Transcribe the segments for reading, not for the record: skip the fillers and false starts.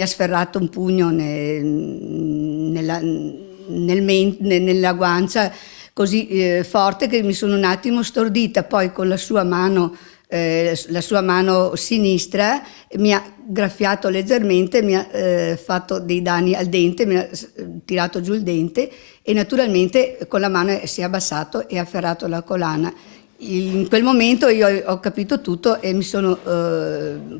Mi ha sferrato un pugno nella guancia così forte che mi sono un attimo stordita, poi con la sua mano sinistra mi ha graffiato leggermente, mi ha fatto dei danni al dente, mi ha tirato giù il dente e naturalmente con la mano si è abbassato e ha afferrato la collana. In quel momento io ho capito tutto e mi sono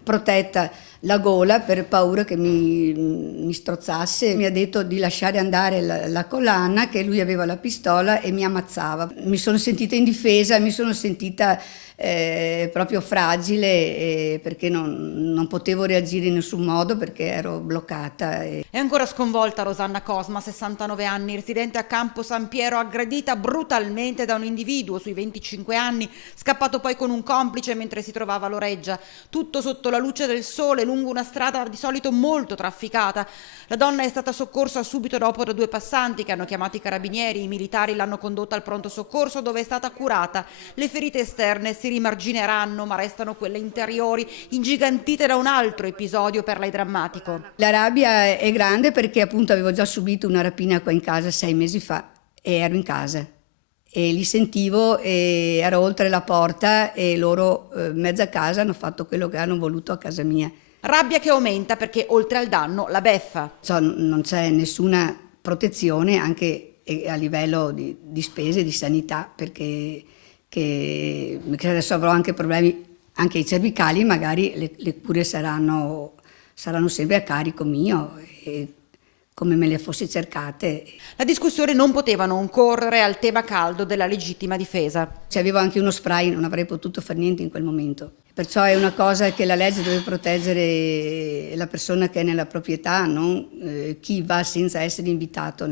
protetta la gola per paura che mi strozzasse. Mi ha detto di lasciare andare la collana, che lui aveva la pistola e mi ammazzava. Mi sono sentita indifesa, mi sono sentita proprio fragile perché non potevo reagire in nessun modo perché ero bloccata. È ancora sconvolta Rosanna Cosma, 69 anni, residente a Campo San Piero, aggredita brutalmente da un individuo sui 25 anni, scappato poi con un complice mentre si trovava a Loreggia. Tutto sotto la luce del sole, lungo una strada di solito molto trafficata. La donna è stata soccorsa subito dopo da 2 passanti che hanno chiamato i carabinieri. I militari l'hanno condotta al pronto soccorso dove è stata curata. Le ferite esterne si rimargineranno, ma restano quelle interiori, ingigantite da un altro episodio per lei drammatico. La rabbia è grande perché appunto avevo già subito una rapina qua in casa 6 mesi fa e ero in casa e li sentivo e ero oltre la porta e loro mezza casa hanno fatto quello che hanno voluto a casa mia. Rabbia che aumenta perché oltre al danno la beffa. Non c'è nessuna protezione anche a livello di spese di sanità perché adesso avrò anche problemi anche ai cervicali, magari le cure saranno sempre a carico mio e come me le fossi cercate. La discussione non poteva non correre al tema caldo della legittima difesa. Se avevo anche uno spray non avrei potuto fare niente in quel momento. Perciò è una cosa che la legge deve proteggere la persona che è nella proprietà, non chi va senza essere invitato.